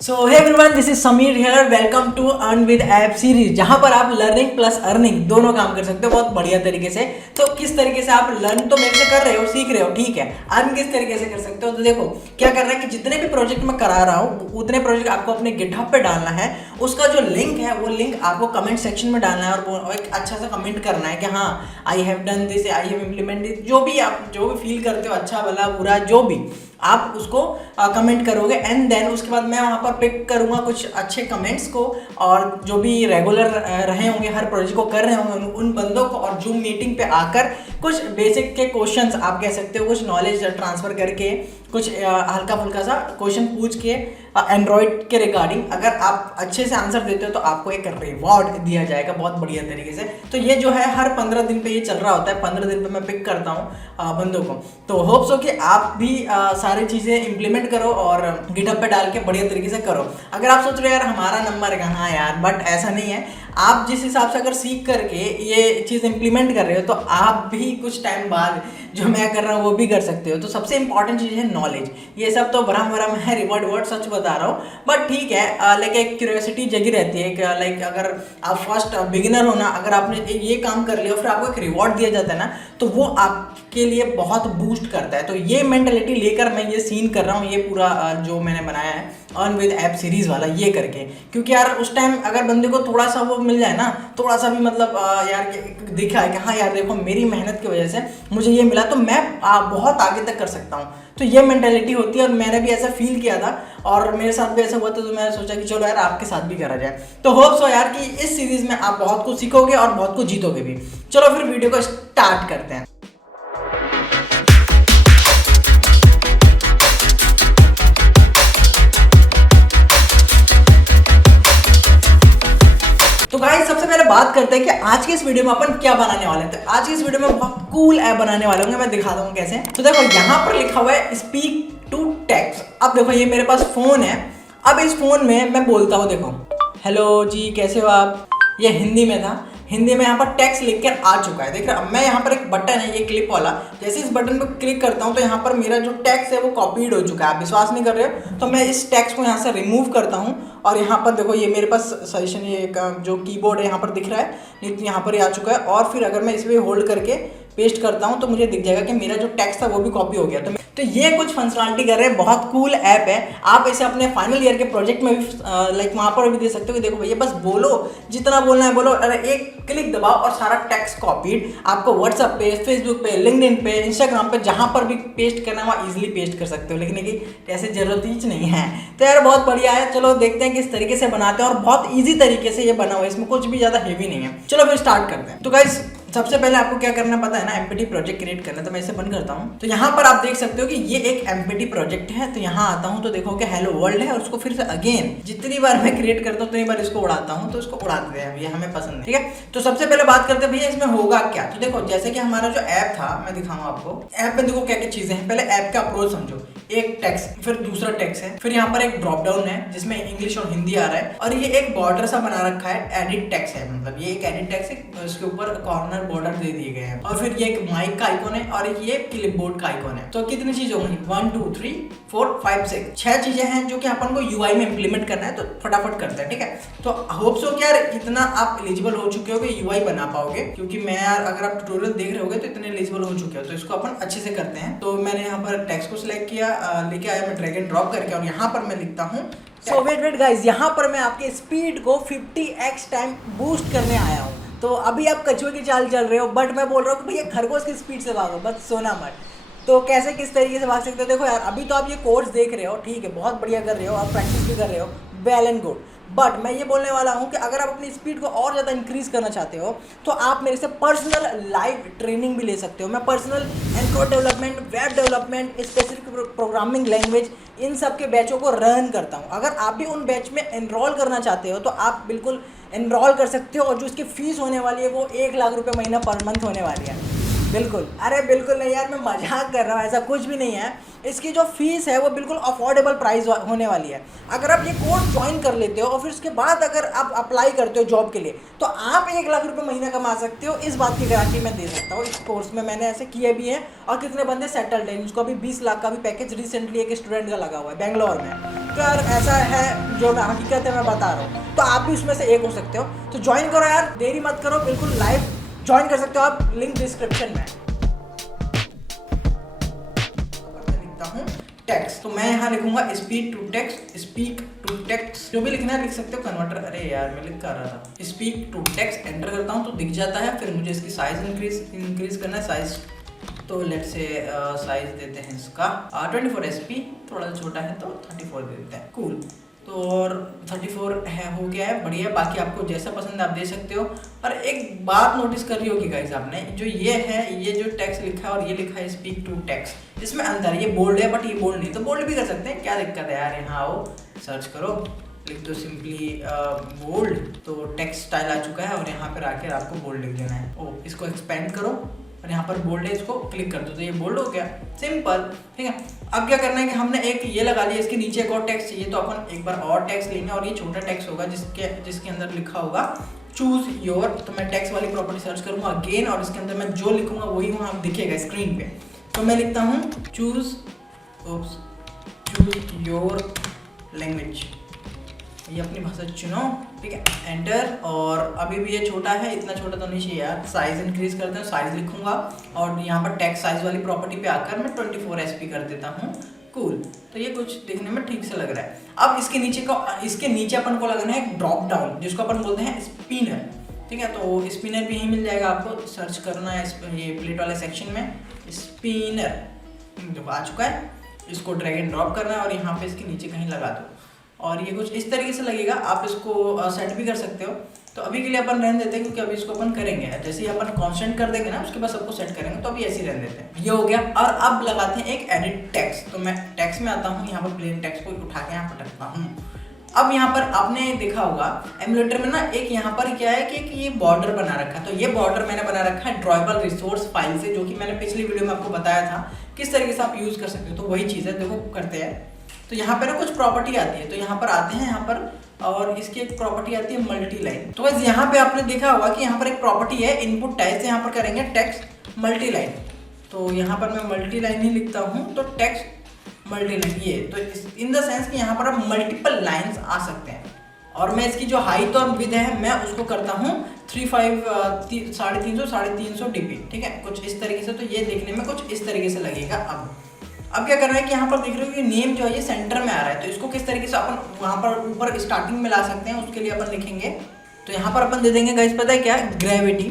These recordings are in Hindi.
So hey everyone, this is Sameer here. Welcome to earn with app series, जहां पर आप लर्निंग प्लस अर्निंग दोनों काम कर सकते हो बहुत बढ़िया तरीके से। तो किस तरीके से आप लर्न तो मेरे से कर रहे हो, सीख रहे हो, ठीक है, अर्न किस तरीके से कर सकते हो। तो देखो क्या करना है कि जितने भी प्रोजेक्ट मैं करा रहा हूँ उतने प्रोजेक्ट आपको अपने गिटहब पे डालना है। उसका जो लिंक है वो लिंक आपको कमेंट सेक्शन में डालना है और वो एक अच्छा सा कमेंट करना है कि हाँ I have done this, I have implemented, जो भी आप जो भी फील करते हो, अच्छा भला बुरा जो भी आप उसको कमेंट करोगे। एंड देन उसके बाद मैं वहाँ पर पिक करूँगा कुछ अच्छे कमेंट्स को, और जो भी रेगुलर रहे होंगे, हर प्रोजेक्ट को कर रहे होंगे, उन बंदों को, और जूम मीटिंग पे आकर कुछ बेसिक के क्वेश्चंस आप कह सकते हो, कुछ नॉलेज ट्रांसफ़र करके, कुछ हल्का फुल्का सा क्वेश्चन पूछ के एंड्रॉयड के रिगार्डिंग अगर आप अच्छे से आंसर देते हो तो आपको एक रिवॉर्ड दिया जाएगा बहुत बढ़िया तरीके से। तो ये जो है हर 15 दिन पे ये चल रहा होता है, 15 दिन पे मैं पिक करता हूँ बंदों को। तो होप्स हो कि आप भी सारी चीज़ें इंप्लीमेंट करो और गिटहब पे डाल के बढ़िया तरीके से करो। अगर आप सोच रहे हो यार हमारा नंबर कहाँ है यार, बट ऐसा नहीं है। आप जिस हिसाब से अगर सीख करके ये चीज़ इंप्लीमेंट कर रहे हो तो आप भी कुछ टाइम बाद जो मैं कर रहा हूँ वो भी कर सकते हो। तो सबसे इंपॉर्टेंट चीज़ है नॉलेज। ये सब तो भरम भरम है, रिवॉर्ड सच बता रहा हूँ, बट ठीक है। लाइक एक क्यूरियोसिटी जगी रहती है कि लाइक अगर आप फर्स्ट बिगिनर हो ना, अगर आपने ये काम कर लिया फिर आपको एक रिवॉर्ड दिया जाता है ना, तो वो आपके लिए बहुत बूस्ट करता है। तो ये मेंटलिटी लेकर मैं ये सीन कर रहा हूँ, ये पूरा जो मैंने बनाया है अर्न विद ऐप सीरीज वाला, ये करके। क्योंकि यार उस टाइम अगर बंदे को थोड़ा सा वो मिल जाए ना, थोड़ा सा भी मतलब यार दिखा है कि हाँ यार देखो मेरी मेहनत की वजह से मुझे ये मिला, तो मैं बहुत आगे तक कर सकता हूँ। तो ये मेंटेलिटी होती है, और मैंने भी ऐसा फील किया था और मेरे साथ भी ऐसा हुआ था। तो मैंने सोचा कि चलो यार आपके साथ भी करा जाए। तो होप्स हो यार कि इस सीरीज में आप बहुत कुछ सीखोगे और बहुत कुछ जीतोगे भी। चलो फिर वीडियो को स्टार्ट करते हैं। तो गाइस सबसे पहले बात करते हैं कि आज के इस वीडियो में अपन क्या बनाने वाले हैं। तो आज की इस वीडियो में बहुत कूल ऐप बनाने वाले होंगे, मैं दिखाता हूँ कैसे। तो देखो यहाँ पर लिखा हुआ है स्पीक टू टेक्स्ट। अब देखो ये मेरे पास फोन है, अब इस फोन में मैं बोलता हूँ, देखो हेलो जी कैसे हो आप, ये हिंदी में था, हिंदी में यहाँ पर टेक्स्ट लिख कर आ चुका है। देख रहे हो, मैं यहाँ पर एक बटन है ये क्लिप वाला, जैसे इस बटन पर क्लिक करता हूँ तो यहाँ पर मेरा जो टेक्स्ट है वो कॉपीड हो चुका है। आप विश्वास नहीं कर रहे हो तो मैं इस टेक्स्ट को यहाँ से रिमूव करता हूँ, और यहाँ पर देखो ये मेरे पास सजेशन, ये एक जो कीबोर्ड है यहाँ पर दिख रहा है, यहाँ पर आ चुका है। और फिर अगर मैं इस पर होल्ड करके पेस्ट करता हूँ तो मुझे दिख जाएगा कि मेरा जो टेक्स्ट था वो भी कॉपी हो गया। तो ये कुछ फंक्शनलिटी कर रहे हैं, बहुत कूल ऐप है। आप इसे अपने फाइनल ईयर के प्रोजेक्ट में भी लाइक वहाँ पर भी दे सकते हो कि देखो भैया बस बोलो, जितना बोलना है बोलो, अरे एक क्लिक दबाओ और सारा टेक्स्ट कॉपीड आपको व्हाट्सएप पे, फेसबुक पे, लिंक्डइन पे, इंस्टाग्राम पे, जहाँ पर भी पेस्ट करना है वहाँ ईजिली पेस्ट कर सकते हो। लेकिन ऐसे जरूरत ही नहीं है। तो यार बहुत बढ़िया है, चलो देखते हैं किस तरीके से बनाते हैं। और बहुत ईजी तरीके से ये बना हुआ है, इसमें कुछ भी ज़्यादा हेवी नहीं है। चलो फिर स्टार्ट करते हैं। तो गाइस सबसे पहले आपको क्या करना पता है ना, एमपीटी प्रोजेक्ट क्रिएट करना। तो मैं इसे बंद करता हूँ। तो यहाँ पर आप देख सकते हो कि ये एक एमपीटी प्रोजेक्ट है। तो यहाँ आता हूँ तो देखो कि हेलो वर्ल्ड है, और उसको फिर से अगेन जितनी बार मैं क्रिएट करता हूँ उतनी बार इसको उड़ाता हूँ, तो इसको उड़ाते हैं, ये हमें पसंद है, ठीक है। तो सबसे पहले बात करते हैं भैया इसमें होगा क्या। तो देखो जैसे कि हमारा जो ऐप था, मैं दिखाऊंगा आपको। ऐप में देखो क्या क्या चीजें हैं। पहले ऐप का अप्रोच समझो, एक टेक्स्ट, फिर दूसरा टेक्स्ट है, फिर यहाँ पर एक ड्रॉप डाउन है जिसमें इंग्लिश और हिंदी आ रहा है, और ये एक बॉर्डर सा बना रखा है, एडिट टेक्स्ट है, मतलब ये एक एडिट टेक्स्ट है, उसके ऊपर कॉर्नर बॉर्डर दे दिए गए हैं। और फिर ये एक माइक का आइकॉन है, और ये क्लिपबोर्ड का आइकॉन है। तो कितनी चीजें होंगी, 1 2 3 4 5 6 6 चीजें हैं जो कि अपन को यूआई में इंप्लीमेंट करना है। तो फटाफट करते हैं, ठीक है। तो होप्स हो कि यार इतना आप एलिजिबल हो चुके हो कि यूआई बना पाओगे, क्योंकि मैं यार अगर आप ट्यूटोरियल देख रहे होगे तो इतने एलिजिबल हो चुके हो। तो इसको अपन अच्छे से करते हैं। तो मैंने यहाँ पर टेक्स्ट को सिलेक्ट किया, लेके आया मैं ड्रैग एंड ड्रॉप करके, और यहाँ पर मैं लिखता हूँ। सो वेट गाइस, यहाँ पर मैं आपके स्पीड को 50x टाइम बूस्ट करने आया हूँ। तो अभी आप कछुए की चाल चल रहे हो, बट मैं बोल रहा हूँ कि भैया खरगोश की स्पीड से भागो, बस सोना मत। तो कैसे किस तरीके से भाग सकते हो, देखो यार अभी तो आप ये कोर्स देख रहे हो, ठीक है, बहुत बढ़िया कर रहे हो, आप प्रैक्टिस भी कर रहे हो, वेल एंड गुड। बट मैं ये बोलने वाला हूँ कि अगर आप अपनी स्पीड को और ज़्यादा इंक्रीज करना चाहते हो तो आप मेरे से पर्सनल लाइव ट्रेनिंग भी ले सकते हो। मैं personal android development, web development, specific programming language, इन सब के बैचों को रन करता हूँ। अगर आप भी उन बैच में एनरोल करना चाहते हो तो आप बिल्कुल एनरोल कर सकते हो, और जो इसकी फीस होने वाली है वो 1 लाख रुपये महीना पर मंथ होने वाली है। बिल्कुल, अरे बिल्कुल नहीं यार, मैं मजाक कर रहा हूँ, ऐसा कुछ भी नहीं है। इसकी जो फीस है वो बिल्कुल अफोर्डेबल प्राइस होने वाली है। अगर आप ये कोर्स ज्वाइन कर लेते हो और फिर उसके बाद अगर आप अप्लाई करते हो जॉब के लिए तो आप 1 लाख रुपए महीना कमा सकते हो। इस बात की गारंटी मैं दे सकता हूँ। इस कोर्स में मैंने ऐसे किए भी हैं, और कितने बंदे सेटल्ड हैं। उसको अभी 20 लाख का भी पैकेज रिसेंटली एक स्टूडेंट का लगा हुआ है बेंगलोर में। तो यार ऐसा है जो मैं हकीकत है मैं बता रहा हूँ, तो आप भी उसमें से एक हो सकते हो। तो ज्वाइन करो यार, देरी मत करो, बिल्कुल लाइव ज्वाइन कर सकते हो आप, लिंक डिस्क्रिप्शन में। लिखता हूँ टेक्स्ट, तो मैं यहाँ लिखूंगा speak to text, speak to text, जो भी लिखना है लिख सकते हो कन्वर्टर। अरे यार मैं लिख कर रहा था, स्पीक टू टेक्स्ट, एंटर करता हूँ तो दिख जाता है। फिर मुझे इसकी साइज इंक्रीज करना है, साइज तो लेट से साइज देते हैं इसका 24 SP, थोड़ा सा छोटा है तो 34 दे देते हैं। कूल, तो और 34 है, हो गया है, बढ़िया। बाकी आपको जैसा पसंद है आप दे सकते हो। और एक बात नोटिस कर रही होगी गाइस आपने, जो ये है, ये जो टेक्स्ट लिखा है और ये लिखा है स्पीक टू टेक्स्ट, इसमें अंतर है, ये बोल्ड है बट ये बोल्ड नहीं। तो बोल्ड भी कर सकते हैं, क्या दिक्कत है यार। यहाँ आओ, सर्च करो, लिख दो सिंपली बोल्ड, तो टेक्स्ट स्टाइल आ चुका है और यहाँ पर आकर आपको बोल्ड लिख देना है। ओ, इसको एक्सपेंड करो और यहाँ पर बोल्ड है, इसको क्लिक कर दो तो ये बोल्ड हो गया, सिंपल। ठीक है, अब क्या करना है कि हमने एक ये लगा लिया, इसके नीचे एक और टेक्स्ट चाहिए, तो अपन एक बार और टेक्स्ट लेंगे और ये छोटा टेक्स्ट होगा जिसके अंदर लिखा होगा चूज योर। तो मैं टेक्स्ट वाली प्रॉपर्टी सर्च करूंगा अगेन और इसके अंदर मैं जो लिखूंगा वही वहाँ दिखेगा स्क्रीन पे। तो मैं लिखता हूँ चूज योर लैंग्वेज, ये अपनी भाषा चुनो, ठीक है, एंटर। और अभी भी ये छोटा है, इतना छोटा तो नहीं चाहिए यार, साइज इंक्रीज करते हैं, साइज लिखूंगा और यहाँ पर टेक्स्ट साइज वाली प्रॉपर्टी पे आकर मैं 24 SP कर देता हूँ। कूल, तो ये कुछ देखने में ठीक से लग रहा है। अब इसके नीचे अपन को लगना है एक ड्रॉप डाउन, जिसको अपन बोलते हैं स्पिनर। ठीक है, तो स्पिनर भी यहीं मिल जाएगा, आपको सर्च करना है ये प्लेट वाले सेक्शन में, स्पिनर जो आ चुका है, इसको ड्रैग एंड ड्रॉप करना है और यहाँ पे इसके नीचे कहीं लगा दो और ये कुछ इस तरीके से लगेगा। आप इसको सेट भी कर सकते हो, तो अभी के लिए अपन रहने देते हैं क्योंकि अभी इसको अपन करेंगे। जैसे ही अपन कांस्टेंट कर देंगे ना, उसके बाद सबको सेट करेंगे, तो अभी ऐसे ही रहने देते हैं। ये हो गया। और अब लगाते हैं एक एडिट टेक्स्ट, तो मैं टेक्स्ट में आता हूँ, यहाँ पर प्लेन टेक्स्ट को उठा के यहाँ पर रखता हूँ। अब यहाँ पर आपने देखा होगा एमुलेटर में ना, एक यहाँ पर क्या है कि ये बॉर्डर बना रखा है। तो ये बॉर्डर मैंने बना रखा है ड्रॉएबल रिसोर्स फाइल से, जो कि मैंने पिछली वीडियो में आपको बताया था किस तरीके से आप यूज कर सकते हो। तो वही चीज़ है, देखो करते हैं। तो यहाँ पे ना कुछ प्रॉपर्टी आती है, तो यहाँ पर आते हैं यहाँ पर, और इसकी एक प्रॉपर्टी आती है मल्टी लाइन। तो बस यहाँ पे आपने देखा होगा कि यहाँ पर एक प्रॉपर्टी है इनपुट टाइप से, यहाँ पर करेंगे टेक्स्ट मल्टी लाइन। तो यहाँ पर मैं मल्टी लाइन ही लिखता हूँ, तो टेक्स्ट मल्टी लाइन, ये तो इन द सेंस कि यहाँ पर अब मल्टीपल लाइन्स आ सकते हैं। और मैं इसकी जो हाइट और विड्थ है मैं उसको करता हूँ 350 dp, ठीक है, कुछ इस तरीके से। तो ये देखने में कुछ इस तरीके से लगेगा। अब क्या करना है कि यहाँ पर देख रहे हो कि नेम जो है ये सेंटर में आ रहा है, तो इसको किस तरीके से अपन वहाँ पर ऊपर स्टार्टिंग में ला सकते हैं, उसके लिए अपन लिखेंगे। तो यहाँ पर अपन दे देंगे गाइस, पता है क्या, ग्रेविटी।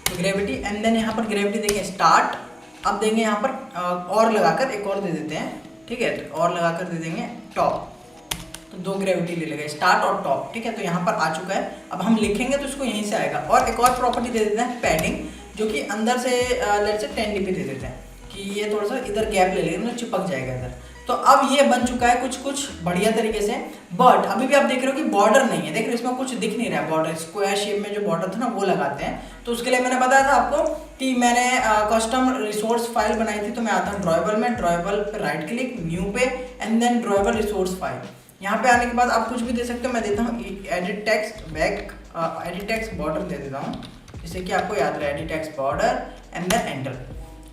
तो ग्रेविटी एंड देन यहाँ पर ग्रेविटी देंगे स्टार्ट। अब देंगे यहाँ पर और लगाकर एक और दे देते हैं, ठीक है, तो और लगाकर दे देंगे टॉप। तो 2 ग्रेविटी ले लेंगे, स्टार्ट और टॉप, ठीक है। तो यहाँ पर आ चुका है। अब हम लिखेंगे तो इसको यहीं से आएगा। और एक और प्रॉपर्टी दे देते हैं पैडिंग, जो कि अंदर से लेट से 10 dp दे देते हैं कि ये थोड़ा सा इधर गैप ले लेंगे, मतलब चिपक जाएगा इधर। तो अब ये बन चुका है कुछ बढ़िया तरीके से। बट अभी भी आप देख रहे हो कि बॉर्डर नहीं है, देख रहे हो इसमें कुछ दिख नहीं रहा है बॉर्डर। स्क्वायर शेप में जो बॉर्डर था ना वो लगाते हैं। तो उसके लिए मैंने बताया था आपको कि मैंने कस्टम रिसोर्स फाइल बनाई थी। तो मैं आता हूँ ड्रॉएबल में, ड्रॉएबल पे राइट क्लिक, न्यू पे, and then drawable resource file. यहाँ पे आने के बाद आप कुछ भी दे सकते हो। मैं देता हूँ edit text back, edit text border दे देता हूँ, जिससे कि आपको याद रहे, edit text border and then enter.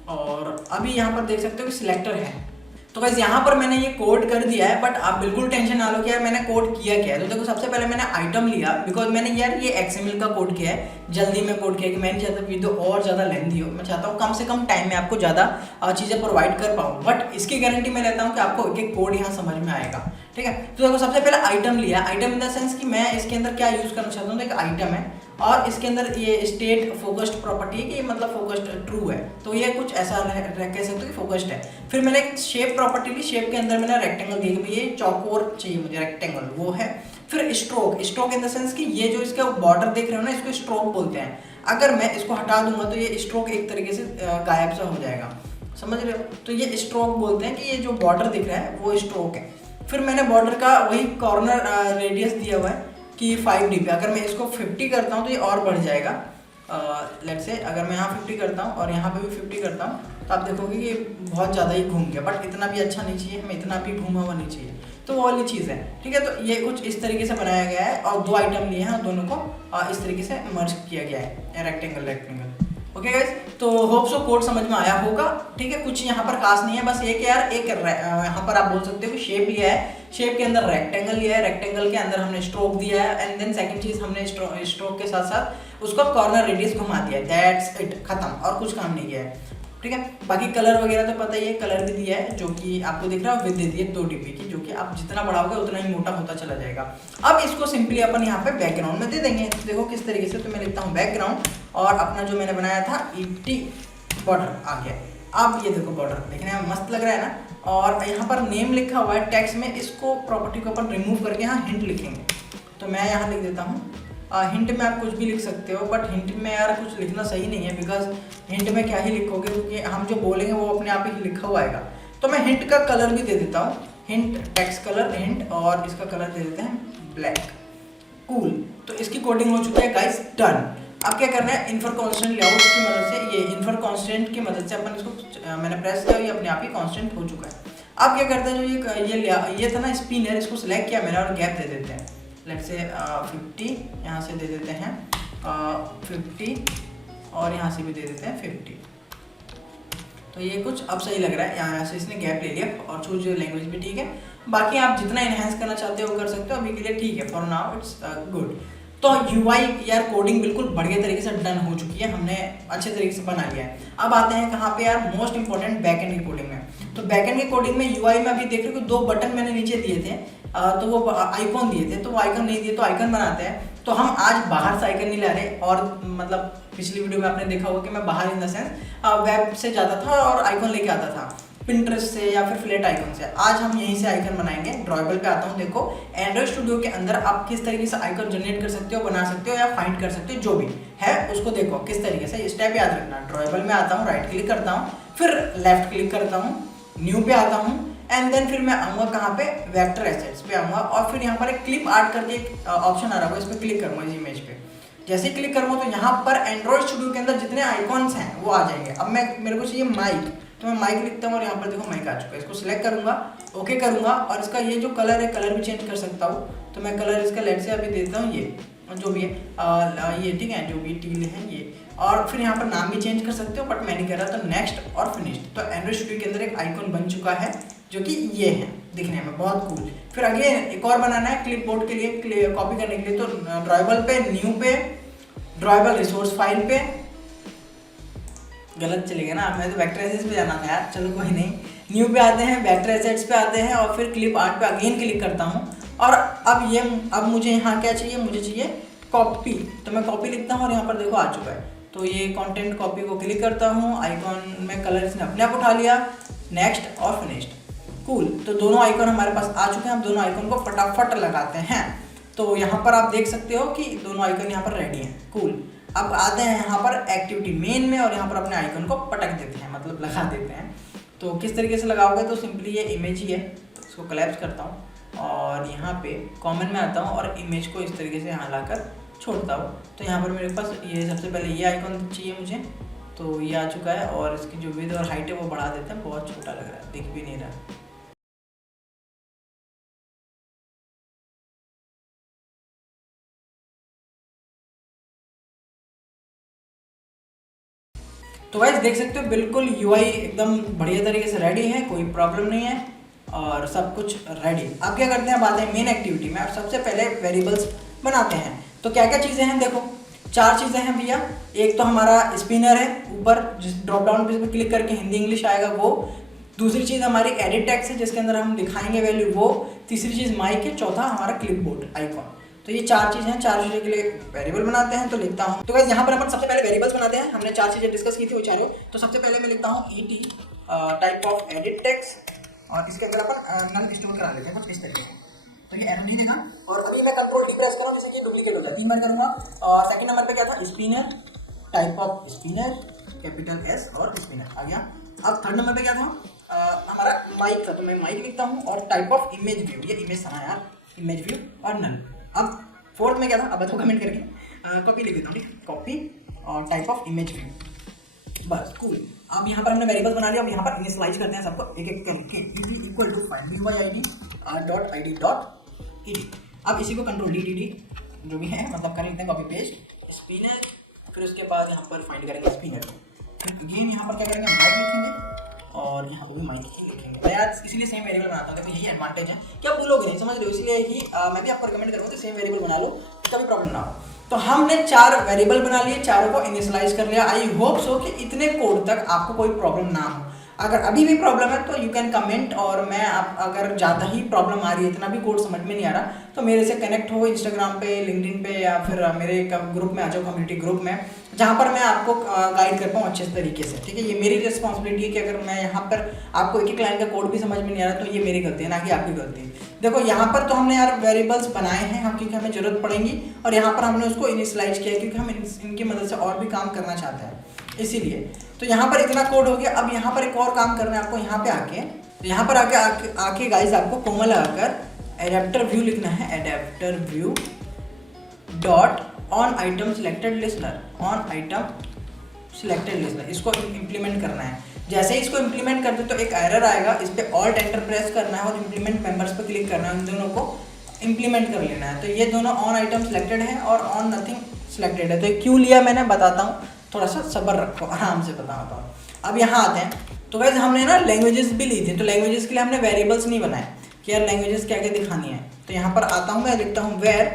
और अभी यहाँ पर देख सकते हो कि सिलेक्टर है। तो गाइस यहाँ पर मैंने ये कोड कर दिया है, बट आप बिल्कुल टेंशन ना लो कि यार मैंने कोड किया क्या है। तो देखो सबसे पहले मैंने आइटम लिया, बिकॉज मैंने यार ये XML का कोड किया है, जल्दी में कोड किया कि मैं नहीं चाहता वीडियो और ज़्यादा लेंथी हो। मैं चाहता हूँ कम से कम टाइम में आपको ज़्यादा चीज़ें प्रोवाइड कर पाऊँ, बट इसकी गारंटी मैं लेता हूँ कि आपको एक एक कोड यहाँ समझ में आएगा, ठीक है। तो देखो सबसे पहले आइटम लिया, आइटम इन द सेंस कि मैं इसके अंदर क्या यूज़ करना चाहता हूँ। तो एक आइटम है और इसके अंदर ये स्टेट फोकस्ड प्रॉपर्टी है कि ये मतलब फोकस्ड ट्रू है। तो ये कुछ ऐसा कह सकते हो कि फोकस्ड है। फिर मैंने एक शेप प्रॉपर्टी ली, शेप के अंदर मैंने रेक्टेंगल दिया कि ये चौकोर चाहिए मुझे, रेक्टेंगल वो है। फिर स्ट्रोक इन द सेंस कि ये जो इसका बॉर्डर देख रहे हो ना, इसको स्ट्रोक बोलते हैं। अगर मैं इसको हटा दूंगा तो ये स्ट्रोक एक तरीके से गायब सा हो जाएगा, समझ रहे हो। तो ये स्ट्रोक बोलते हैं कि ये जो बॉर्डर दिख रहा है वो स्ट्रोक है। फिर मैंने बॉर्डर का वही कॉर्नर रेडियस दिया हुआ है कि 5 dp। अगर मैं इसको 50 करता हूँ तो ये और बढ़ जाएगा। लेट्स से अगर मैं यहाँ 50 करता हूँ और यहाँ पे भी 50 करता हूँ, तो आप देखोगे कि ये बहुत ज़्यादा ही घूम गया, बट इतना भी अच्छा नहीं चाहिए हमें, इतना भी घूमा हुआ नहीं चाहिए। तो वो वाली चीज़ है, ठीक है। तो ये कुछ इस तरीके से बनाया गया है और 2 आइटम लिए हैं, दोनों को इस तरीके से मर्ज किया गया है, रेक्टेंगल। ओके गाइस, तो होप सो कोड समझ में आया होगा। ठीक है, कुछ यहाँ पर खास नहीं है, बस ये कि यार एक यहाँ पर आप बोल सकते हो कि शेप लिया है, शेप के अंदर रेक्टेंगल लिया है, रेक्टेंगल के अंदर हमने स्ट्रोक दिया है, एंड देन सेकंड चीज हमने स्ट्रोक के साथ साथ उसका कॉर्नर रेडियस घुमा दिया है। दैट्स इट, खत्म, और कुछ काम नहीं किया है। ठीक है, बाकी कलर वगैरह तो पता ही है, कलर भी दिया है जो कि आपको दिख रहा है, विद दे दी है 2 dB की, जो कि आप जितना बढ़ाओगे उतना ही मोटा होता चला जाएगा। अब इसको सिंपली अपन यहाँ पे बैकग्राउंड में दे देंगे। तो देखो किस तरीके से, तो मैं लिखता हूँ बैकग्राउंड, और अपना जो मैंने बनाया था ET बॉर्डर आ गया। अब ये देखो बॉर्डर देखने में मस्त लग रहा है ना। और यहाँ पर नेम लिखा हुआ है टेक्स्ट में, इसको प्रॉपर्टी को अपन रिमूव करके यहाँ हिंट लिखेंगे। तो मैं यहाँ लिख देता हूँ हिंट में आप कुछ भी लिख सकते हो, बट हिंट में यार कुछ लिखना सही नहीं है, बिकॉज हिंट में क्या ही लिखोगे, क्योंकि हम जो बोलेंगे वो अपने आप ही लिखा हुआ आएगा। तो मैं हिंट का कलर भी दे देता हूँ, हिंट टेक्स्ट कलर हिंट, और इसका कलर दे देते हैं ब्लैक। कूल, तो इसकी कोडिंग हो चुकी है गाइस, डन। अब क्या करना है, इन्फर कॉन्स्टेंट लेआउट की मदद से, ये इन्फर कॉन्स्टेंट की मदद से अपन इसको मैंने प्रेस किया, ये अपने आप ही कॉन्स्टेंट हो चुका है। अब क्या करते हैं, जो ये था ना स्पिनर, इसको सिलेक्ट किया मैंने और गैप दे देते हैं, लेट्स से 50, यहाँ से दे देते हैं 50, और यहाँ से भी दे देते हैं 50। तो ये कुछ अब सही लग रहा है, यहाँ से इसने गैप ले लिया, और चूज लैंग्वेज भी ठीक है। बाकी आप जितना इनहेंस करना चाहते हो कर सकते हो, अभी के लिए ठीक है, फॉर नाउ इट्स गुड। तो UI यार कोडिंग बिल्कुल बढ़िया तरीके से डन हो चुकी है, हमने अच्छे तरीके से बना लिया है। अब आते हैं कहाँ पे यार, मोस्ट इंपॉर्टेंट बैकएंड की कोडिंग में। तो बैकएंड की कोडिंग में UI में अभी देख रहे हो 2 बटन मैंने नीचे दिए थे, तो वो आइकॉन दिए थे, तो वो आइकॉन नहीं दिए तो आइकॉन बनाते हैं। तो हम आज बाहर से आइकन नहीं ला रहे, और मतलब पिछली वीडियो में आपने देखा होगा कि मैं बाहर इन द सेंस वेब से जाता था और आइकॉन लेके आता था, पिंटरेस्ट से या फिर फ्लैट आइकन से। आज हम यहीं से आइकन बनाएंगे। ड्रॉयबल पे आता हूँ, देखो एंड्रॉइड स्टूडियो के अंदर आप किस तरीके से आइकन जनरेट कर सकते हो, बना सकते हो या फाइंड कर सकते हो, जो भी है उसको देखो किस तरीके से। स्टेप याद रखना, ड्रॉयबल में आता हूँ, राइट क्लिक करता हूँ, फिर लेफ्ट क्लिक करता हूँ, न्यू पे आता हूँ, एंड देन फिर मैं आऊँगा कहाँ पे, वेक्टर एसेट्स पे आऊँगा, और फिर यहाँ पर एक क्लिप आर्ट करके एक ऑप्शन आ रहा होगा, इस पर क्लिक करूँगा इस इमेज पे। जैसे ही क्लिक करूँगा तो यहाँ पर एंड्रॉइड स्टूडियो के अंदर जितने आइकॉन्स हैं वो आ जाएंगे। अब मेरे को चाहिए माइक, तो मैं माइक लिखता हूँ और यहाँ पर देखो माइक आ चुका है। इसको सिलेक्ट करूँगा, ओके करूँगा, और इसका ये जो कलर है, कलर भी चेंज कर सकता हूँ। तो मैं कलर इसका लेट से अभी देता हूँ ये जो भी है, ये ठीक है, जो भी टील है ये। और फिर यहाँ पर नाम भी चेंज कर सकते हो, बट मैं नहीं कर रहा। तो नेक्स्ट और फिनिश्ड। तो एंड्रॉइड स्टूडियो के अंदर एक आइकॉन बन चुका है, जो कि ये है, दिखने में बहुत कूल। फिर अगेन एक और बनाना है क्लिपबोर्ड के लिए, कॉपी करने के लिए। तो ड्रॉयबल पे, न्यू पे, ड्रॉयबल रिसोर्स फाइल पे, गलत चलेगा ना, मैं तो वेक्टर एसेट्स पे जाना था यार, चलो कोई नहीं। न्यू पे आते हैं, वेक्टर एसेट्स पे आते हैं, और फिर क्लिप आर्ट पे अगेन क्लिक करता हूँ। और अब मुझे यहाँ क्या चाहिए, मुझे चाहिए कॉपी। तो मैं कॉपी लिखता हूँ और यहाँ पर देखो आ चुका है। तो ये कंटेंट कॉपी को क्लिक करता हूँ, आइकॉन में कलर इसने अपने आप उठा लिया, नेक्स्ट और फिनिश्ड। कूल, तो दोनों आइकॉन हमारे पास आ चुके हैं। हम दोनों आइकॉन को फटाफट लगाते हैं। तो यहाँ पर आप देख सकते हो कि दोनों आइकन यहाँ पर रेडी हैं। कूल, अब आते हैं यहाँ पर एक्टिविटी मेन में, और यहाँ पर अपने आइकन को पटक देते हैं, मतलब लगा देते हैं। तो किस तरीके से लगाओगे, तो सिंपली ये इमेज ही है, इसको कोलैप्स करता हूँ और यहाँ पे कॉमन में आता हूँ और इमेज को इस तरीके से यहाँ लाकर छोड़ता हूँ। तो यहाँ पर मेरे पास ये सबसे पहले ये आइकन चाहिए मुझे, तो ये आ चुका है। और इसकी जो विड्थ और हाइट है वो बढ़ा देते हैं, बहुत छोटा लग रहा है, दिख भी नहीं रहा। तो गाइस देख सकते हो बिल्कुल UI एकदम बढ़िया तरीके से रेडी है, कोई प्रॉब्लम नहीं है और सब कुछ रेडी। अब क्या करते हैं, बात है मेन एक्टिविटी में। अब सबसे पहले वेरिएबल्स बनाते हैं। तो क्या क्या चीज़ें हैं, देखो 4 चीज़ें हैं भैया। एक तो हमारा स्पिनर है, ऊपर जिस ड्रॉप डाउन पे क्लिक करके हिंदी इंग्लिश आएगा वो। दूसरी चीज़ हमारी एडिट टेक्स्ट है, जिसके अंदर हम दिखाएंगे वैल्यू वो। तीसरी चीज़ माइक है। चौथा हमारा क्लिपबोर्ड आइकॉन। तो ये 4 चीज़ें हैं, 4 चीज़ों के लिए वेरिएबल बनाते हैं। तो लिखता हूँ, तो गाइस यहाँ पर अपन सबसे पहले वेरिएबल्स बनाते हैं। हमने 4 चीज़ें डिस्कस की थी वो चारों। तो सबसे पहले मैं लिखता हूँ ET type of edit text, और इसके अंदर अपन नल स्टोर करा लेते हैं कुछ इस तरीके से। तो ये एरर नहीं देगा। और अभी मैं कंट्रोल D प्रेस कर रहा हूँ, जैसे कि डुप्लीकेट हो जाए। 3 बार करूँगा। और सेकंड नंबर पे क्या था, spinner type off spinner, capital S और स्पिनर आ गया। अब थर्ड नंबर पे क्या था, हमारा माइक था। तो मैं माइक लिखता हूँ और टाइप ऑफ इमेज व्यू, ये इमेज था यार, इमेज व्यू और नल। अब फोर्थ में क्या था, अब बताओ कमेंट करके। कॉपी लिख देता हूँ, ठीक, कॉपी और टाइप ऑफ इमेज व्यू, बस। कूल। अब यहाँ पर हमने वेरिएबल्स बना लिया। अब यहाँ पर इनिशियलाइज करते हैं सबको एक एक करके। id equal to file id.id.ed। अब इसी को कंट्रोल D जो भी है, मतलब कर लेते हैं कॉपी पेस्ट। स्पिनर फिर उसके बाद यहाँ पर फाइंड करेंगे स्पिनर। फिर अगेन यहाँ पर क्या करेंगे, माइक लिखेंगे और यहाँ पर भी माइक ही लिखेंगे। मैं यार इसलिए सेम वेरिएबल बनाता हूँ, देखो यही एडवांटेज है कि आप भूलोगे नहीं, समझ रहे हो, इसलिए ही मैं भी आपको रिकमेंड करूँगा कि सेम वेरिएबल बना लो, कभी प्रॉब्लम ना हो। तो हमने 4 वेरिएबल बना लिए, चारों को इनिशियलाइज कर लिया। आई होप सो कि इतने कोड तक आपको कोई प्रॉब्लम ना हो। अगर अभी भी प्रॉब्लम है तो यू कैन कमेंट, और मैं अगर ज़्यादा ही प्रॉब्लम आ रही है, इतना भी कोड समझ में नहीं आ रहा, तो मेरे से कनेक्ट हो इंस्टाग्राम पे, लिंक्डइन पे, या फिर मेरे ग्रुप में आ जाओ, कम्युनिटी ग्रुप में, जहाँ पर मैं आपको गाइड कर पाऊँ अच्छे तरीके से, ठीक है। ये मेरी रिस्पॉन्सिबिलिटी है कि अगर मैं यहाँ पर आपको एक लाइन का कोड भी समझ में नहीं आ रहा तो ये मेरी गलती है, ना कि आपकी गलती है। देखो यहाँ पर तो हमने यार वेरिएबल्स बनाए हैं हम, क्योंकि हमें जरूरत पड़ेंगी, और यहाँ पर हमने उसको इनिशियलाइज किया क्योंकि हम इनकी मदद से और भी काम करना चाहते हैं, इसीलिए। तो यहाँ पर इतना कोड हो गया। अब यहाँ पर एक और काम करना है आपको, यहाँ पे आके, तो यहाँ पर आके गाइस आपको कोमा लगाकर एडेप्टर व्यू लिखना है, adapter view dot on item selected listener, on item selected listener, इसको इम्प्लीमेंट करना है। जैसे ही इसको इम्प्लीमेंट करते तो एक एरर आएगा, इस पर ऑल्ट एंटर प्रेस करना है और इम्प्लीमेंट मेंबर्स पर क्लिक करना है, इन दोनों को इम्प्लीमेंट कर लेना है। तो ये दोनों ऑन आइटम सिलेक्टेड है और ऑन नथिंग सिलेक्टेड है। तो क्यों लिया मैंने बताता हूँ, थोड़ा सा सब्र रखो, आराम से बताता हूँ। अब यहाँ आते हैं, तो वैसे हमने ना लैंग्वेजेस भी ली थी, तो लैंग्वेजेस के लिए हमने वेरिएबल्स नहीं बनाए कि यार लैंग्वेजेस क्या क्या दिखानी है। तो यहाँ पर आता हूँ, मैं लिखता हूँ वेर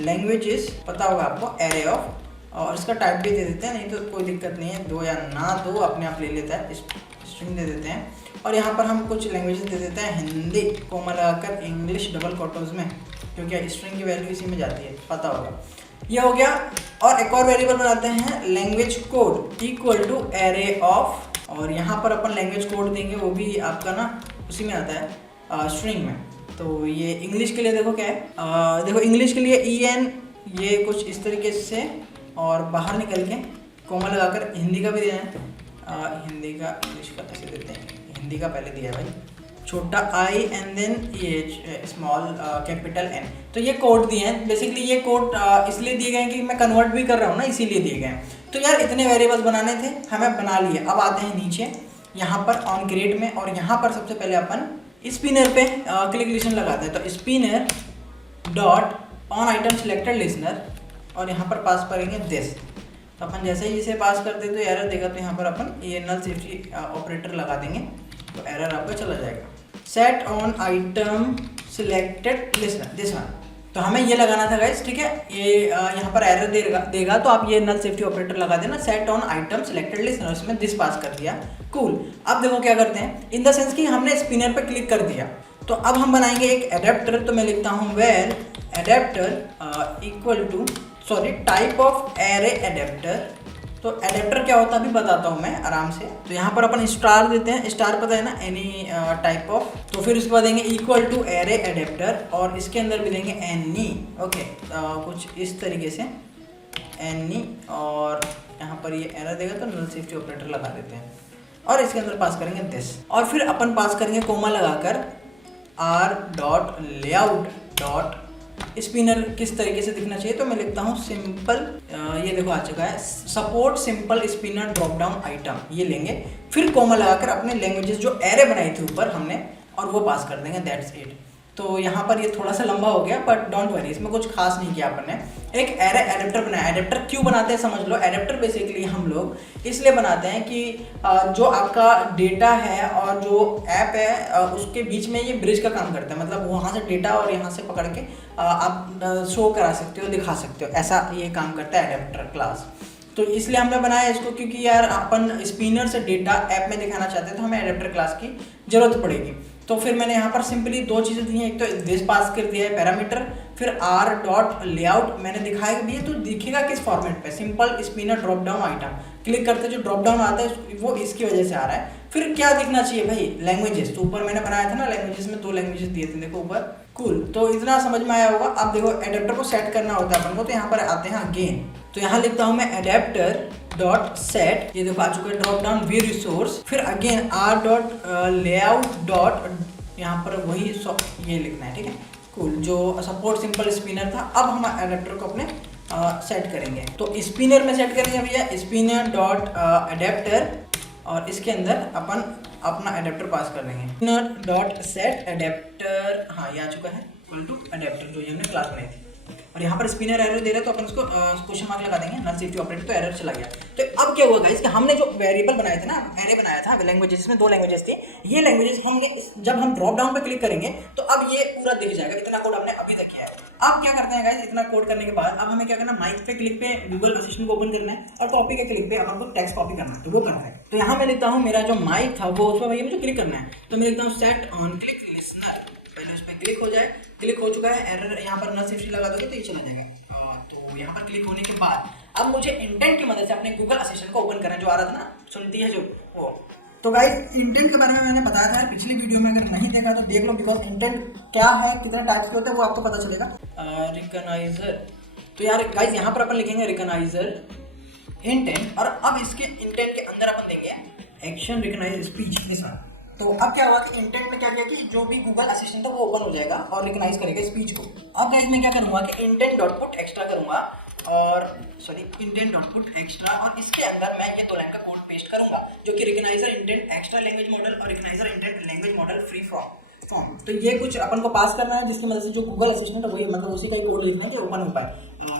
लैंग्वेजेस, पता होगा आपको, एरे ऑफ, और इसका टाइप भी दे देते हैं, नहीं तो कोई दिक्कत नहीं है, 2 या ना 2 अपने आप ले लेता है, स्ट्रिंग दे देते हैं। और यहाँ पर हम कुछ लैंग्वेजेस दे देते हैं, हिंदी कोमा लगाकर, इंग्लिश डबल कोटोज में, क्योंकि स्ट्रिंग की वैल्यू इसी में जाती है, पता होगा। ये हो गया। और एक और वेरिएबल बनाते हैं, language code equal to array of, और यहाँ पर अपन लैंग्वेज कोड देंगे, वो भी आपका ना उसी में आता है, स्ट्रिंग में। तो ये इंग्लिश के लिए देखो क्या है, देखो इंग्लिश के लिए EN, ये कुछ इस तरीके से, और बाहर निकल के कोमा लगाकर हिंदी का भी दिया है, हिंदी का, इंग्लिश का ऐसे देते हैं, हिंदी का पहले दिया है भाई, छोटा I एंड देन ये स्मॉल कैपिटल N। तो ये कोड दिए हैं, बेसिकली ये कोड इसलिए दिए गए हैं कि मैं कन्वर्ट भी कर रहा हूँ ना, इसीलिए दिए गए हैं। तो यार इतने वेरिएबल्स बनाने थे, हमें बना लिए। अब आते हैं नीचे यहाँ पर ऑन क्रिएट में, और यहाँ पर सबसे पहले अपन स्पिनर पे क्लिक लिसन लगाते हैं। तो spinner dot on item selected listener, और यहाँ पर पास करेंगे दिस। तो अपन जैसे ही इसे पास करते तो एरर देगा, तो यहाँ पर अपन ये नल सेफ्टी ऑपरेटर लगा देंगे, तो एरर आपका चला जाएगा। Set on item selected listener, this one, तो हमें ये लगाना था गाइस, ठीक है। ये यहाँ पर एरर देगा, तो आप ये नल सेफ्टी ऑपरेटर लगा देना, set on item selected listener, इसमें दिस पास कर दिया, कूल। अब देखो क्या करते हैं, इन द सेंस कि हमने स्पिनर पे क्लिक कर दिया, तो अब हम बनाएंगे एक एडेप्टर। तो मैं लिखता हूँ var adapter equal to, sorry, type of array adapter. तो एडेप्टर क्या होता है अभी बताता हूँ मैं आराम से। तो यहाँ पर अपन स्टार देते हैं, स्टार पता है ना, एनी टाइप ऑफ। तो फिर उसके बाद देंगे इक्वल टू एरे एडेप्टर, और इसके अंदर भी देंगे एनी, ओके, कुछ इस तरीके से एनी, और यहाँ पर ये एरर देगा तो नल सेफ्टी ऑपरेटर लगा देते हैं, और इसके अंदर पास करेंगे दिस। और फिर अपन पास करेंगे कोमा लगाकर R dot layout dot spinner किस तरीके से दिखना चाहिए। तो मैं लिखता हूँ सिंपल, ये देखो आ चुका है, support simple spinner drop down item, ये लेंगे। फिर कोमा लगाकर अपने लैंग्वेजेस जो एरे बनाई थी ऊपर हमने, और वो पास कर देंगे, दैट्स इट। तो यहाँ पर ये थोड़ा सा लंबा हो गया, बट डोंट वरी, इसमें कुछ खास नहीं किया अपन ने। एक एरे एडेप्टर बनाया। एडेप्टर क्यों बनाते हैं समझ लो। एडेप्टर बेसिकली हम लोग इसलिए बनाते हैं कि जो आपका डेटा है और जो ऐप है उसके बीच में ये ब्रिज का काम करता है, मतलब वहाँ से डेटा और यहाँ से पकड़ के आप शो करा सकते हो, दिखा सकते हो, ऐसा ये काम करता है एडेप्टर क्लास। तो इसलिए हमने बनाया इसको, क्योंकि यार अपन स्पिनर से डेटा ऐप में दिखाना चाहते हैं तो हमें एडेप्टर क्लास की जरूरत पड़ेगी। तो फिर मैंने यहाँ पर सिंपली 2 चीज़ें दी हैं, एक तो दिस पास कर दिया है पैरामीटर, फिर आर डॉट लेआउट मैंने दिखाया भी है, तो दिखेगा किस फॉर्मेट पे, simple spinner drop down item. Click करते जो ड्रॉप डाउन आता है वो इसकी वजह से आ रहा है। फिर क्या दिखना चाहिए भाई, लैंग्वेजेस। तो ऊपर मैंने बनाया था ना लैंग्वेजेस में 2 लैंग्वेजेस दिए थे, देखो ऊपर, कूल। तो इतना समझ में आया होगा। अब देखो एडेप्टर को सेट करना होता है अपन को, तो यहाँ पर आते हैं अगेन। तो यहाँ लिखता हूँ मैं एडेप्टर डॉट सेट, ये देखो आ चुका है ड्रॉप डाउन व्यू रिसोर्स। फिर again R dot layout dot, यहाँ पर वही ये लिखना है, ठीक है, कूल, जो सपोर्ट सिंपल स्पिनर था। अब हम एडेप्टर को अपने सेट करेंगे, तो स्पिनर में सेट करेंगे भैया, स्पिनर डॉट एडेप्टर, और इसके अंदर अपन अपना एडेप्टर पास कर देंगे, स्पिनर डॉट सेट एडेप्टर, हाँ ये आ चुका है, इक्वल टू एडेप्टर, जो ये हमने क्लास बनाई थी। और और यहाँ पर स्पिनर एरर दे रहा है तो अपन इसको क्वेश्चन मार्क लगा देंगे, नल सेफ्टी ऑपरेटर, तो एरर चला गया। तो अब क्या हुआ गाइस कि हमने जो वेरिएबल बनाए थे ना, एरे बनाया था लैंग्वेजेस, इसमें 2 लैंग्वेजेस थी। ये लैंग्वेजेस हमने जब हम ड्रॉप डाउन पे क्लिक करेंगे तो अब ये पूरा दिख जाएगा। इतना कोड हमने अभी तक किया है। अब क्या करते हैं गाइस, इतना कोड करने के बाद अब हमें क्या करना है, माइक पे क्लिक पे गूगल असिस्टेंट को ओपन करना है और कॉपी के क्लिक पे अपन को टेक्स्ट कॉपी करना है, तो वो करना है। तो यहाँ मैं लिखता हूँ, मेरा जो माइक था वो उस पर भैया मुझे क्लिक करना है, तो मैं लिखता हूँ सेट ऑन क्लिक लिसनर। पहले उस पर क्लिक हो जाए, क्लिक हो चुका है, एरर यहाँ पर नल सेफ्टी लगा दोगे तो ये चला जाएगा। तो यहाँ पर क्लिक होने के बाद अब मुझे इंटेंट की मदद से अपने गूगल असिस्टेंट को ओपन करना है, जो आ रहा था ना, सुनती है जो वो। तो गाइस इंटेंट के बारे में मैंने बताया था पिछली वीडियो में, अगर नहीं देखा तो देख लो, बिकॉज इंटेंट क्या है, कितने टाइप्स के होते हैं वो आपको पता चलेगा। रिकॉग्नाइजर, तो यार गाइस यहाँ पर अपन लिखेंगे रिकॉग्नाइजर इंटेंट, और अब इसके इंटेंट के अंदर अपन देंगे एक्शन रिकॉग्नाइज स्पीच इस बार। तो अब क्या हुआ कि इंटेंट में क्या किया कि जो भी गूगल असिस्टेंट है वो ओपन हो जाएगा और रिकॉग्नाइज करेगा स्पीच को। अब गाइस मैं क्या करूंगा कि इंटेंट डॉट पुट एक्स्ट्रा करूंगा, और sorry intent dot put extra, और इसके अंदर मैं ये 2 लाइन का कोड पेस्ट करूंगा, जो कि recognizer intent extra language model और recognizer intent language model free form. तो ये कुछ अपन को पास करना है, जिसकी मदद से जो गूगल असिस्टेंट है वही, मतलब उसी का ही कोड लिखना है कि ओपन हो पाए,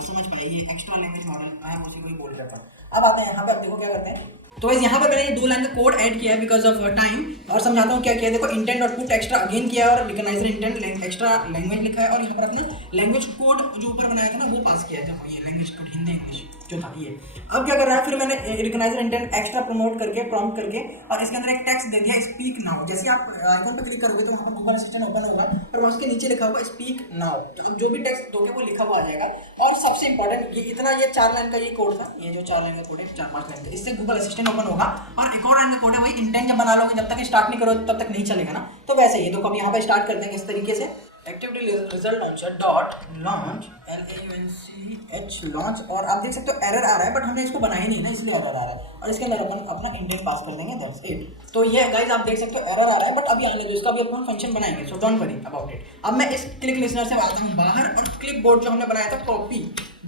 समझ पाए। ये एक्स्ट्रा लैंग्वेज मॉडल है, उसी को ही बोल जाता हूँ। अब आते हैं यहाँ पे, अब देखो क्या करते हैं। तो यहाँ पर मैंने ये 2 लाइन का कोड ऐड किया है बिकॉज ऑफ टाइम, और समझाता हूँ क्या किया है। देखो intent dot put extra again किया है और रिकॉग्नाइजर इंटेंट एक्स्ट्रा लैंग्वेज लिखा है, और यहाँ पर अपने लैंग्वेज कोड जो ऊपर बनाया था ना वो पास किया है। देखो ये लैंग्वेज कोड हिंदी इंग्लिश जो था ये। अब क्या कर रहा है, फिर मैंने रिकॉग्नाइजर इंटेंट एक्स्ट्रा प्रमोट करके प्रॉम्प्ट करके, और इसके अंदर एक टेक्स्ट दे दिया स्पीक नाउ। जैसे आप आइकन पर क्लिक करोगे तो वहाँ पर गूगल असिस्टेंट ओपन होगा और वहाँ उसके नीचे लिखा होगा स्पीक नाउ, तो जो भी टेक्स्ट दोगे वो लिखा हुआ आ जाएगा। और सबसे इंपॉर्टेंट ये इतना, ये 4 लाइन का ये कोड था, ये जो 4 लाइन का कोड है 4-5 लाइन का, इससे गूगल असिस्टेंट ओपन होगा। और एक और लाइन का कोड है, वही इंटेंट जब बना लोगे, जब तक स्टार्ट नहीं करो तब तक नहीं चलेगा ना। तो वैसे ही देखो अब यहाँ पे स्टार्ट करते हैं इस तरीके से, activity result launcher dot launch LAUNCH launch, और आप देख सकते हो एरर आ रहा है, बट हमने इसको बनाया नहीं ना, इसलिए एरर आ रहा है। और इसके अंदर अपन अपना इंटेंट पास कर देंगे, दैट्स इट। तो ये गाइस आप देख सकते हो एरर आ रहा है, बट अभी आने दो, इसका भी अपन फंक्शन बनाएंगे, so don't worry about it. अब मैं इस क्लिक लिसनर से आता हूँ बाहर, और क्लिक बोर्ड जो हमने बनाया था copy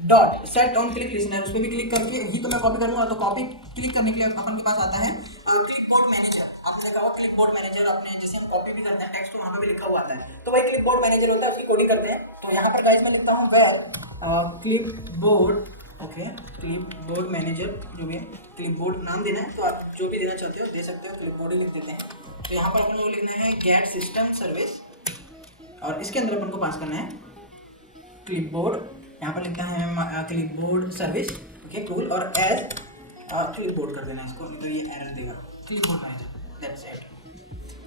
dot set on click listener, उस पर भी क्लिक करके ही तो मैं कॉपी करूँगा। तो कॉपी क्लिक करने के लिए अपन के पास आता है क्लिक बोर्ड मैनेजर। आपने देखा होगा क्लिक बोर्ड मैनेजर, अपने जैसे हम कॉपी भी करते हैं टेक्स्ट तो वहाँ पे भी लिखा हुआ आता है, तो वही क्लिक बोर्ड मैनेजर होता है, उसकी कोडिंग करते हैं। तो यहाँ पर गाइस मैं लिखता हूँ click board, okay click board manager, जो भी है क्लिक बोर्ड नाम देना है, तो आप जो भी देना चाहते हो दे सकते हो, क्लिक बोर्ड ही लिख देते हैं। तो यहाँ पर अपन को लिखना है गेट सिस्टम सर्विस, और इसके अंदर अपन को पास करना है क्लिक बोर्ड, यहाँ पर लिखता है click board service, okay cool, और एज क्लिक बोर्ड कर देना इसको, तो ये एरर देगा click board manager, that's it.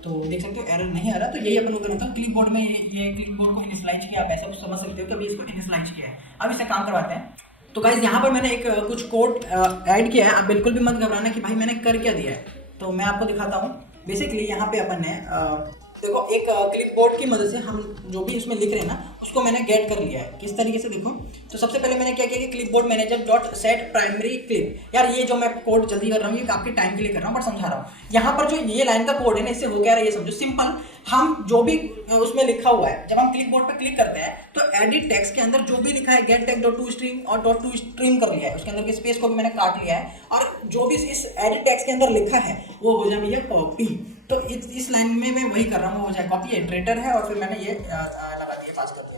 तो देख सकते हो एरर नहीं आ रहा, तो यही अपन को करना था। क्लिक बोर्ड में ये क्लिक बोर्ड को इनिशियलाइज किया, आप ऐसा समझ सकते हो कि अभी इसको इनिशियलाइज किया है। अब इसे काम करवाते हैं। तो गाइस यहाँ पर मैंने एक कुछ कोड ऐड किया है, आप बिल्कुल भी मत घबराना कि भाई मैंने कर क्या दिया है, तो मैं आपको दिखाता हूँ। बेसिकली यहाँ पे अपन ने देखो एक क्लिक बोर्ड की मदद से हम जो भी उसमें लिख रहे हैं ना उसको मैंने गेट कर लिया है। किस तरीके से देखो, तो सबसे पहले मैंने क्या किया कि click board manager dot set primary clip. यार ये जो मैं कोड जल्दी कर रहा हूँ ये आपके टाइम के लिए कर रहा हूँ, बट समझा रहा हूँ। यहाँ पर जो ये लाइन का कोड है ना, इससे हो क्या रहा है ये समझो, सिंपल। हम जो भी उसमें लिखा हुआ है, जब हम क्लिक बोर्ड पे क्लिक करते हैं तो एडिट टेक्स्ट के अंदर जो भी लिखा है gate text dot to stream और डॉट टू स्ट्रीम कर लिया है, उसके अंदर के स्पेस को भी मैंने काट लिया है, और जो भी इस एडिट टेक्स्ट के अंदर लिखा है वो हो जाए भैया कॉपी। तो इस लाइन में मैं वही कर रहा हूँ, वो हो जाए कॉपी, ये इटरेटर है, और फिर मैंने ये लगा दिया, पास कर दिया,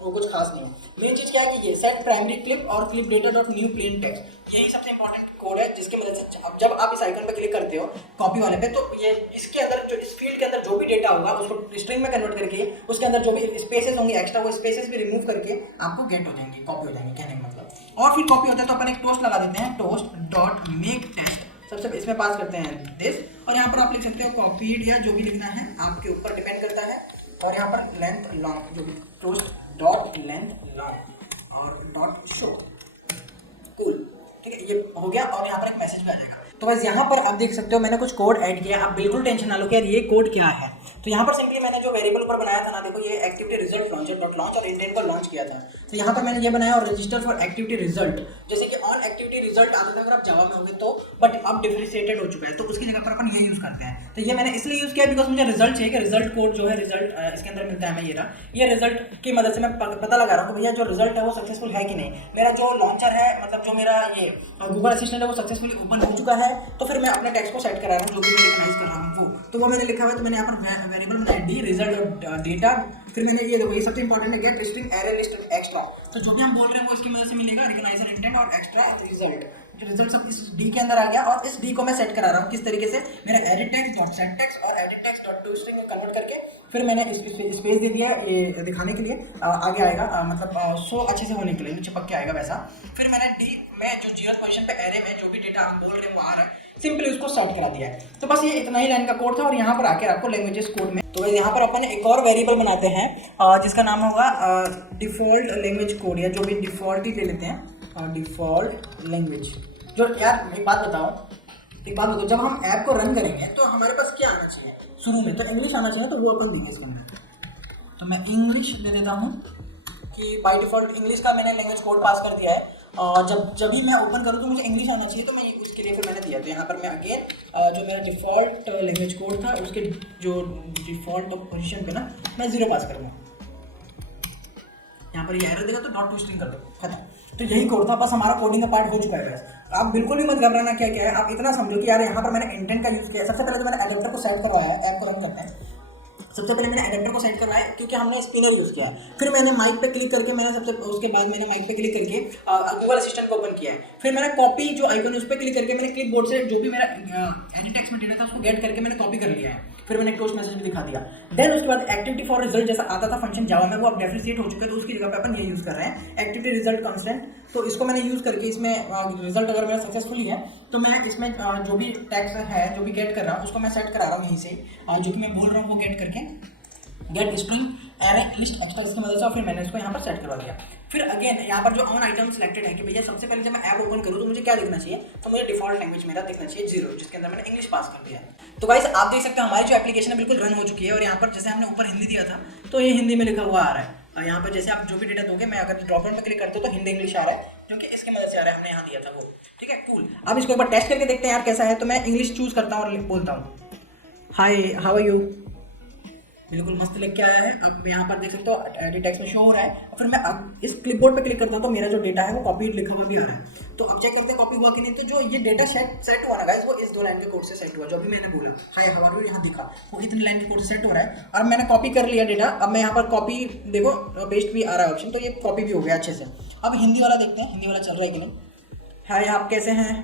वो कुछ खास नहीं है। मेन चीज़ क्या है कि ये सेट प्राइमरी क्लिप और clip data dot new plain text, यही सबसे इंपॉर्टेंट कोड है, जिसकी मदद से अब जब आप इस आइकन पे क्लिक करते हो कॉपी वाले पे, तो ये इसके अंदर जो इस फील्ड के अंदर जो भी डेटा होगा उसको स्ट्रिंग में कन्वर्ट करके उसके अंदर जो भी स्पेसेस होंगे एक्स्ट्रा, वो स्पेसेस भी रिमूव करके आपको गेट हो जाएंगे, कॉपी हो जाएंगे, कहने का मतलब। और फिर कॉपी होता है तो अपन एक टोस्ट लगा देते हैं, टोस्ट डॉट मेक टेस्ट, सबसे इसमें पास करते हैं दिस, और यहाँ पर आप लिख सकते हो कॉपीड या जो भी लिखना है आपके ऊपर डिपेंड करता है। और यहाँ पर लेंथ लॉन्ग, जो भी टोस्ट डॉट लेंथ लॉन्ग और डॉट शो, कूल, ठीक है, ये हो गया। और यहाँ पर एक मैसेज भी आ जाएगा। तो बस यहाँ पर आप देख सकते हो मैंने कुछ कोड ऐड किया, आप बिल्कुल टेंशन ना लो कि यार ये कोड क्या है। तो यहाँ पर सिंपली मैंने जो वेरिएबल ऊपर बनाया था ना, देखो ये activity result launcher dot launch और इंटेंट को लॉन्च किया था। तो यहाँ पर मैंने ये बनाया और रजिस्टर फॉर एक्टिविटी रिजल्ट, जैसे कि ऑन एक्टिविटी रिजल्ट आता था अगर आप जावा में होंगे तो, बट अब डिफरेंशिएटेड हो चुका है, तो उसकी जगह पर अपन ये यूज करते हैं। तो ये मैंने इसलिए यूज किया बिकॉज मुझे रिजल्ट चाहिए कि रिजल्ट कोड जो है रिजल्ट इसके अंदर मिलता है हमें, ये रिजल्ट की मदद से मैं पता लगा रहा हूँ कि भैया जो रिजल्ट है वो सक्सेसफुल है कि नहीं। मेरा जो लॉन्चर है, मतलब जो मेरा ये गूगल असिस्टेंट है वो सक्सेसफुली ओपन हो चुका है। तो फिर मैं अपने टेक्स्ट को सेट करा रहा हूँ, जो भी मैं रिकॉग्नाइज कर रहा हूँ वो, तो वो मैंने लिखा हुआ है। तो मैंने यहाँ पर वेरिएबल बनाया डी रिजल्ट डेटा, फिर मैंने ये देखो ये सबसे इंपॉर्टेंट है gate string array list extra. तो जो भी हम बोल रहे हैं वो इसकी मदद से मिलेगा, रिकॉग्नाइजर इंटेंट और एक्स्ट्रा रिजल्ट। जो रिजल्ट सब इस डी के अंदर आ गया और इस डी को मैं सेट करा रहा हूँ किस तरीके से, मेरा edit text dot set text और edit text dot to string में कन्वर्ट करके फिर मैंने स्पेस दे दिया ये दिखाने के लिए, आगे आएगा मतलब सो अच्छे से होने के लिए चिपक के आएगा वैसा। फिर मैंने डी में जो 0th पोजीशन पे एरे में जो भी डेटा हम बोल रहे हैं वो आ रहा है, सिंपली उसको सेट करा दिया है। तो बस ये इतना ही लाइन का कोड था। और यहाँ पर आके आपको लैंग्वेजेस कोड में, तो यहाँ पर अपन एक और वेरिएबल बनाते हैं जिसका नाम होगा डिफॉल्ट लैंग्वेज कोड, या जो भी डिफॉल्ट ही ले लेते हैं, डिफॉल्ट लैंग्वेज। जो यार एक बात बताओ, जब हम ऐप को रन करेंगे तो हमारे पास क्या आना चाहिए शुरू में, तो इंग्लिश आना चाहिए, तो वो अपन देंगे इसके अंदर। तो मैं इंग्लिश दे देता हूँ कि बाय डिफॉल्ट इंग्लिश का मैंने लैंग्वेज कोड पास कर दिया है। जब भी मैं ओपन करूँ तो मुझे इंग्लिश आना चाहिए, तो मैं उसके लिए फिर मैंने दिया। तो यहाँ पर मैं अगेन जो मेरा डिफ़ॉल्ट लैंग्वेज कोड था उसके जो डिफ़ॉल्ट पोजीशन पे ना मैं 0 पास करूँगा। यहाँ पर ये एरर देगा तो डॉट टू स्ट्रिंग कर दो, खत्म। तो यही कोड था, बस हमारा कोडिंग का पार्ट हो चुका है। आप बिल्कुल भी मत घबराना क्या क्या है, आप इतना समझो कि यार यहाँ पर मैंने इंटेंट का यूज़ किया है। सबसे पहले तो मैंने एडेप्टर को सेट करवाया है, ऐप को रन करते हैं। सबसे पहले मैंने एडेप्टर को सेट करना है क्योंकि हमने स्पिनर यूज़ किया है। फिर मैंने माइक पे क्लिक करके उसके बाद मैंने माइक पे क्लिक करके गूगल असिस्टेंट को ओपन किया है। फिर मैंने कॉपी जो आइकन उस पर क्लिक करके मैंने क्लिपबोर्ड से जो भी मेरा एडिट टेक्स्ट में डेटा था उसको गेट करके मैंने कॉपी कर लिया है। फिर मैंने क्लोज मैसेज भी दिखा दिया। देन उसके बाद एक्टिविटी फॉर रिजल्ट जैसा आता था फंक्शन जावा में, वो अब डेफिनेट हो चुका है, तो उसकी जगह पे अपन ये यूज़ कर रहे हैं एक्टिविटी रिजल्ट कांस्टेंट। तो इसको मैंने यूज़ करके इसमें रिजल्ट अगर मेरा सक्सेसफुली है तो मैं इसमें जो भी टेक्स्ट है जो भी गेट कर रहा हूँ उसको मैं सेट करा रहा हूँ यहीं से, जो कि मैं बोल रहा हूँ वो गेट करके gate string array list extra इसकी मदद से, और फिर मैंने इसको यहाँ पर सेट करवा दिया। फिर अगेन यहाँ पर जो ऑन आइटम सिलेक्टेड है कि भैया सबसे पहले जब मैं ऐप ओपन करूँ तो मुझे क्या दिखना चाहिए, तो मुझे डिफॉल्ट लैंग्वेज मेरा दिखना चाहिए 0, जिसके अंदर मैंने इंग्लिश पास कर दिया। तो गाइस आप देख सकते हैं हमारी जो एप्लीकेशन है बिल्कुल रन हो चुकी है। और यहाँ पर जैसे हमने ऊपर हिंदी दिया था तो ये हिंदी में लिखा हुआ आ रहा है। और यहाँ पर जैसे आप जो भी डेटा दोगे, मैं अगर ड्रॉप डाउन पर क्लिक करते हो तो हिंदी इंग्लिश आ रहा है, क्योंकि इसकी मदद से आ रहा है, हमने यहाँ दिया था वो। ठीक है, कूल। अब इसको एक बार टेस्ट करके देखते हैं यार कैसा है। तो मैं इंग्लिश चूज करता हूँ और बोलता हूँ हाय हाउ आर यू, बिल्कुल मस्त लिख के आया है। अब यहाँ पर देख सकते हो एडिट टेक्स्ट में शो हो रहा है। और फिर मैं अब इस क्लिपबोर्ड पे क्लिक करता हूँ तो मेरा जो डेटा है वो कॉपी लिखा हुआ भी आ रहा है। तो अब चेक करते हैं कॉपी हुआ कि नहीं। तो जो ये डेटा सेट हुआ ना गाइस, वो इस 2 लाइन के कोड से सेट हुआ, जो भी मैंने बोला हाय हाउ आर यू यहाँ दिखा, वो इतनी लाइन के कोड से सेट हो रहा है। अब मैंने कॉपी कर लिया डेटा। अब मैं यहाँ पर कॉपी देखो पेस्ट भी आ रहा है ऑप्शन, तो ये कॉपी भी हो गया अच्छे से। अब हिंदी वाला देखते हैं, हिंदी वाला चल रहा है कि नहीं। हाय आप कैसे हैं,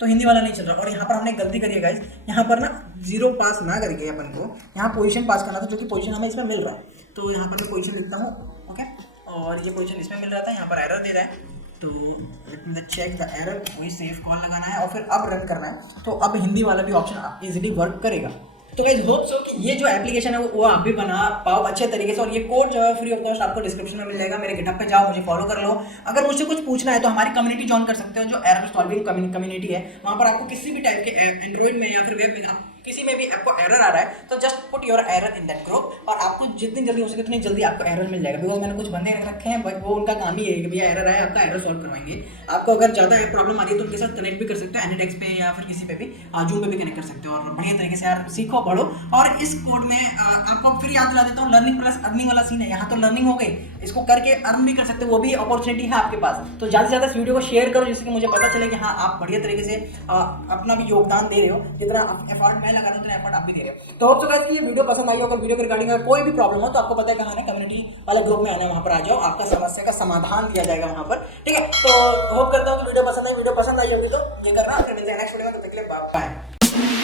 तो हिंदी वाला नहीं चल रहा। और यहाँ पर हमने गलती करी है गाइस, यहाँ पर ना 0 पास ना करके अपन को यहाँ पोजीशन पास करना था, जो कि पोजीशन हमें इसमें मिल रहा है। तो यहाँ पर मैं पोजीशन लिखता हूँ, ओके, और ये पोजीशन इसमें मिल रहा था, यहाँ पर एरर दे रहा है। तो चेक द एरर, वही सेव कॉल लगाना है और फिर अब रन करना है। तो अब हिंदी वाला भी ऑप्शन इजीली वर्क करेगा। तो गाइस होप सो कि ये जो एप्लीकेशन है वो आप भी बना पाओ अच्छे तरीके से। और ये कोड जो है फ्री ऑफ कॉस्ट आपको डिस्क्रिप्शन में मिल जाएगा। मेरे गिटहब पे जाओ, मुझे फॉलो कर लो। अगर मुझसे कुछ पूछना है तो हमारी कम्युनिटी ज्वाइन कर सकते हो, जो एरर सॉल्विंग कम्युनिटी है। वहाँ पर आपको किसी भी टाइप के एंड्रॉइड में या फिर वेब में किसी में भी आपको एरर आ रहा है तो just put your error in that group, और आपको जितनी जल्दी हो सके उतनी जल्दी आपको एरर मिल जाएगा। बिकॉज मैंने कुछ बंदे रखे हैं, बट वो उनका काम ही है कि भैया एरर है, आपका एरर सॉल्व करवाएंगे। आपको अगर ज़्यादा प्रॉब्लम आ रही है तो उनके साथ कनेक्ट भी कर सकते हो, एनीडेक्स पे या फिर किसी पे भी, जूम पे भी कनेक्ट कर सकते हो। और बढ़िया तरीके से यार सीखो पढ़ो। और इस कोड में आपको फिर याद दिला देता हूँ, लर्निंग प्लस अर्निंग वाला सीन है। यहाँ तो लर्निंग हो गई, इसको करके अर्न भी कर सकते हो, वो भी अपॉर्चुनिटी है आपके पास। तो ज़्यादा से ज़्यादा इस वीडियो को शेयर करो, जिससे कि मुझे पता चले कि हाँ आप बढ़िया तरीके से अपना भी योगदान दे रहे हो। जितना एफर्ट मैं लगा रहा हूँ उतना एफर्ट आप भी दे रहे हो। तो होप सो गाइस कि ये वीडियो पसंद आई हो। अगर वीडियो के रिगार्डिंग अगर कोई भी प्रॉब्लम हो तो आपको पता है कहाँ है, कम्युनिटी वाले ग्रुप में आना है, वहाँ पर आ जाओ, आपका समस्या का समाधान दिया जाएगा वहाँ पर। ठीक है, तो होप करता हूँ कि वीडियो पसंद आई होगी तो ये करना। फिर मिलते हैं नेक्स्ट वीडियो में, तब तक के लिए बाय बाय।